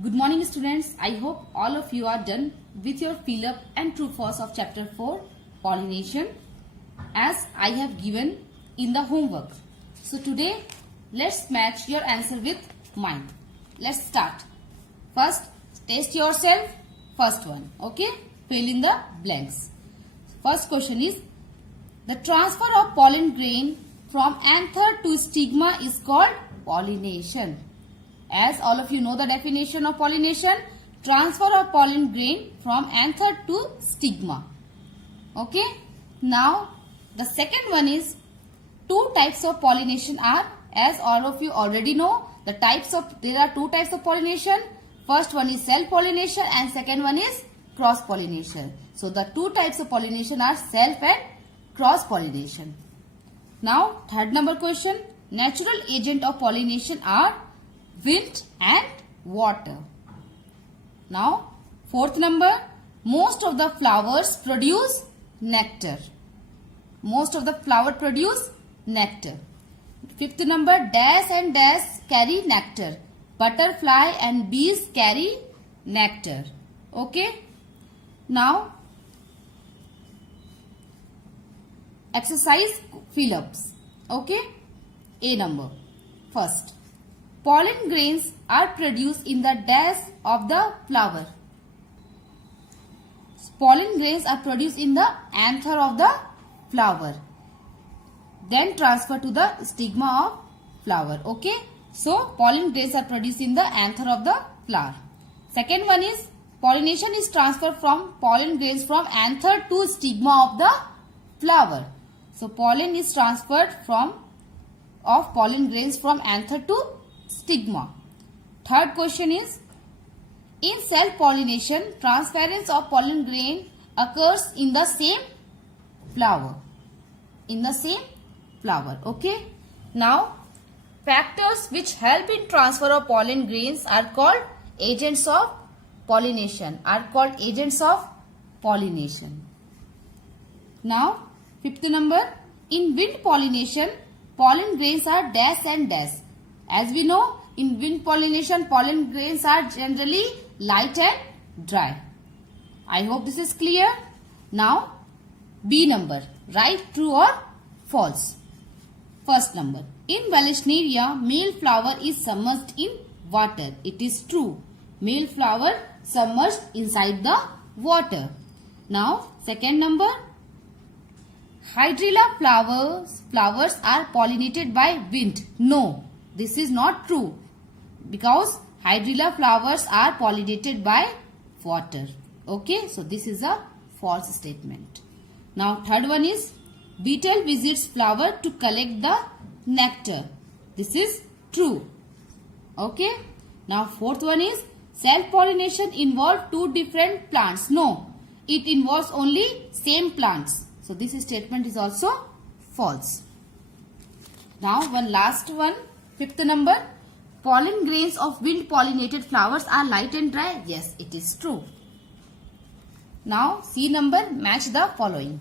Good morning students. I hope all of you are done with your fill up and true false of chapter 4 pollination as I have given in the homework. So today let's match your answer with mine. Let's start. First test yourself. First one. Okay. Fill in the blanks. First question is the transfer of pollen grain from anther to stigma is called pollination. As all of you know the definition of pollination, transfer of pollen grain from anther to stigma. Okay. Now the second one is two types of pollination are, as all of you already know, there are two types of pollination. First one is self pollination and second one is cross pollination. So the two types of pollination are self and cross pollination. Now third number question, natural agent of pollination are wind and water. Now fourth number, most of the flowers produce nectar. Most of the flower produce nectar. Fifth number, dash and dash carry nectar. Butterfly and bees carry nectar. Okay. Now exercise fill-ups. Okay. A number. First, pollen grains are produced in the dash of the flower. Pollen grains are produced in the anther of the flower. Then transfer to the stigma of flower. Okay. So pollen grains are produced in the anther of the flower. Second one is pollination is transferred from pollen grains from anther to stigma of the flower. So pollen is transferred of pollen grains from anther to stigma. Third question is, in self-pollination, transference of pollen grain occurs in the same flower. In the same flower. Okay. Now, factors which help in transfer of pollen grains are called agents of pollination. Now, fifth number, in wind pollination, pollen grains are dash and dash. As we know, in wind pollination, pollen grains are generally light and dry. I hope this is clear. Now, B number, right, true or false. First number, in Vallisneria, male flower is submerged in water. It is true. Male flower submerged inside the water. Now, second number, Hydrilla flowers are pollinated by wind. No, this is not true because Hydrilla flowers are pollinated by water. Okay, so this is a false statement. Now third one is beetle visits flower to collect the nectar. This is true. Okay. Now fourth one is self-pollination involves two different plants. No, it involves only same plants. So this statement is also false. Now one last one, fifth number. Pollen grains of wind pollinated flowers are light and dry. Yes, it is true. Now C number, match the following.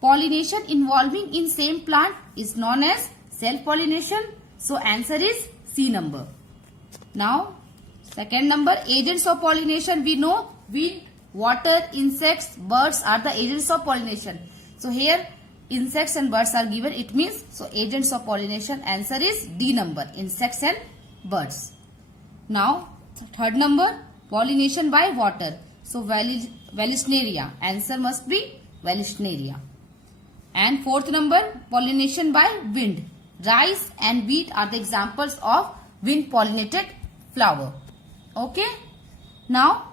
Pollination involving in same plant is known as self-pollination. So answer is C number. Now second number, agents of pollination, we know wind, water, insects, birds are the agents of pollination. So here insects and birds are given. It means so agents of pollination. Answer is D number, insects and birds. Now third number, pollination by water. So Vallisneria. Answer must be Vallisneria. And fourth number, pollination by wind. Rice and wheat are the examples of wind pollinated flower. Okay. Now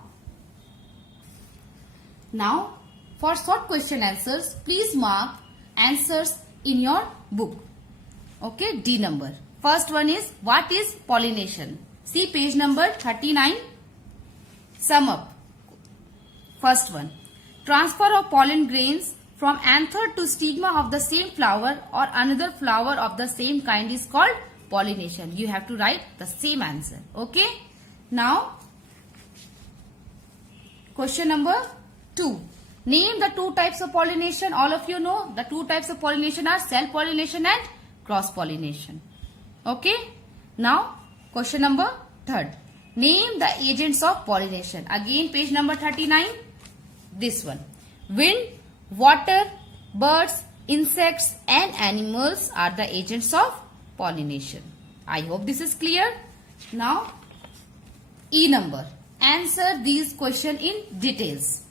for short question answers, please mark answers in your book. Okay, D number. First one is, what is pollination? See page number 39. Sum up. First one, transfer of pollen grains from anther to stigma of the same flower or another flower of the same kind is called pollination. You have to write the same answer. Okay. Now, question number 2. Name the two types of pollination. All of you know the two types of pollination are self-pollination and cross-pollination. Okay. Now, question number 3. Name the agents of pollination. Again, page number 39. This one. Wind, water, birds, insects and animals are the agents of pollination. I hope this is clear. Now, E number. Answer these questions in details.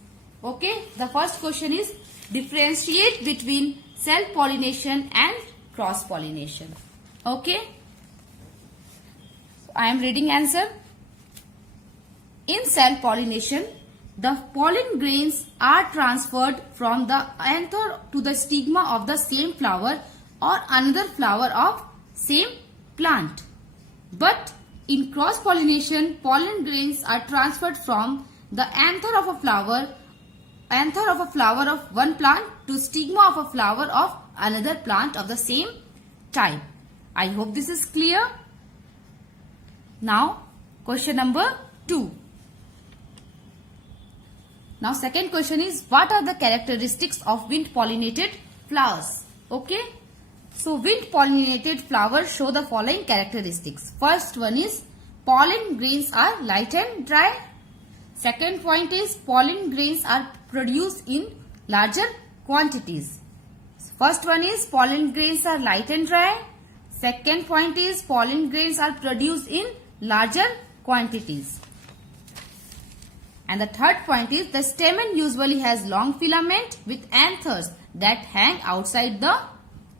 Okay. The first question is differentiate between self-pollination and cross-pollination. Okay. I am reading answer. In self-pollination, the pollen grains are transferred from the anther to the stigma of the same flower or another flower of same plant. But in cross-pollination, pollen grains are transferred from the anther of a flower of one plant to stigma of a flower of another plant of the same type. I hope this is clear. Now, question number 2. Now, second question is, what are the characteristics of wind-pollinated flowers? Okay. So, wind-pollinated flowers show the following characteristics. First one is, pollen grains are light and dry. Second point is, pollen grains are produced in larger quantities. First one is, pollen grains are light and dry. Second point is, pollen grains are produced in larger quantities. And the third point is, the stamen usually has long filament with anthers that hang outside the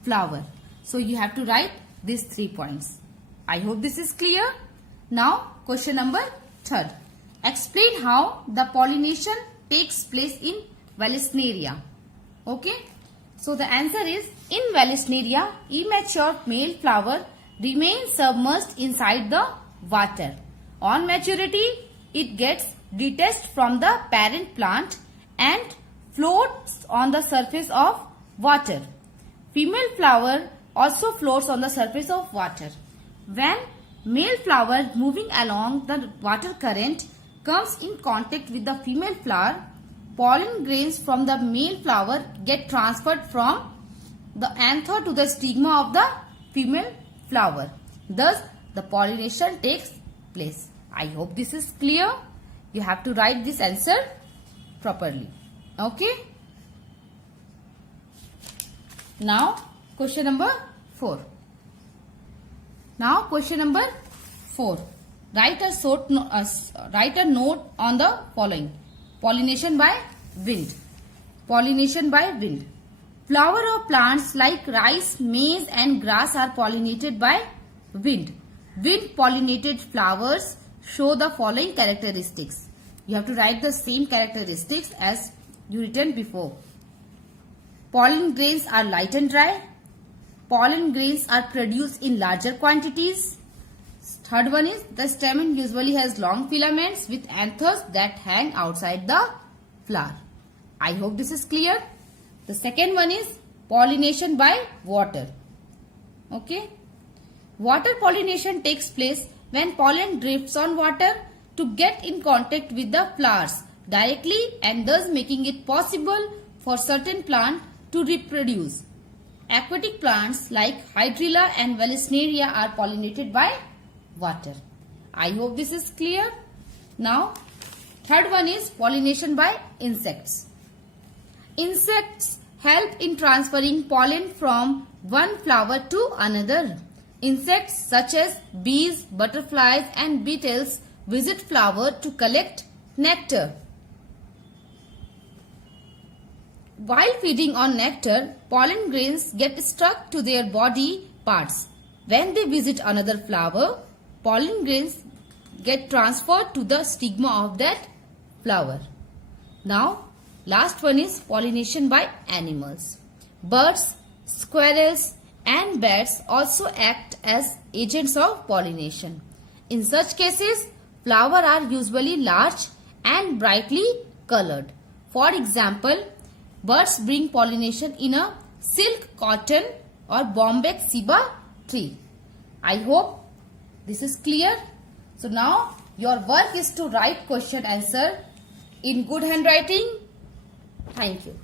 flower. So you have to write these 3 points. I hope this is clear. Now, question number 3. Explain how the pollination takes place in Vallisneria. Okay. So the answer is, in Vallisneria, immature male flower remains submerged inside the water. On maturity, it gets detached from the parent plant and floats on the surface of water. Female flower also floats on the surface of water. When male flower moving along the water current comes in contact with the female flower, pollen grains from the male flower get transferred from the anther to the stigma of the female flower. Thus, the pollination takes place. I hope this is clear. You have to write this answer properly. Okay. Now, question number 4. Now, question number 4. Write a note on the following. Pollination by wind. Pollination by wind. Flower of plants like rice, maize and grass are pollinated by wind. Wind-pollinated flowers show the following characteristics. You have to write the same characteristics as you written before. Pollen grains are light and dry. Pollen grains are produced in larger quantities. Third one is, the stamen usually has long filaments with anthers that hang outside the flower. I hope this is clear. The second one is, pollination by water. Okay. Water pollination takes place when pollen drifts on water to get in contact with the flowers directly and thus making it possible for certain plants to reproduce. Aquatic plants like Hydrilla and Vallisneria are pollinated by water. I hope this is clear. Now, third one is pollination by insects. Insects help in transferring pollen from one flower to another. Insects such as bees, butterflies and beetles visit flower to collect nectar. While feeding on nectar, pollen grains get stuck to their body parts. When they visit another flower, pollen grains get transferred to the stigma of that flower. Now, last one is pollination by animals. Birds, squirrels and bats also act as agents of pollination. In such cases, flowers are usually large and brightly colored. For example, birds bring pollination in a silk cotton or Bombec ceiba tree. I hope this is clear. So now your work is to write question answer in good handwriting. Thank you.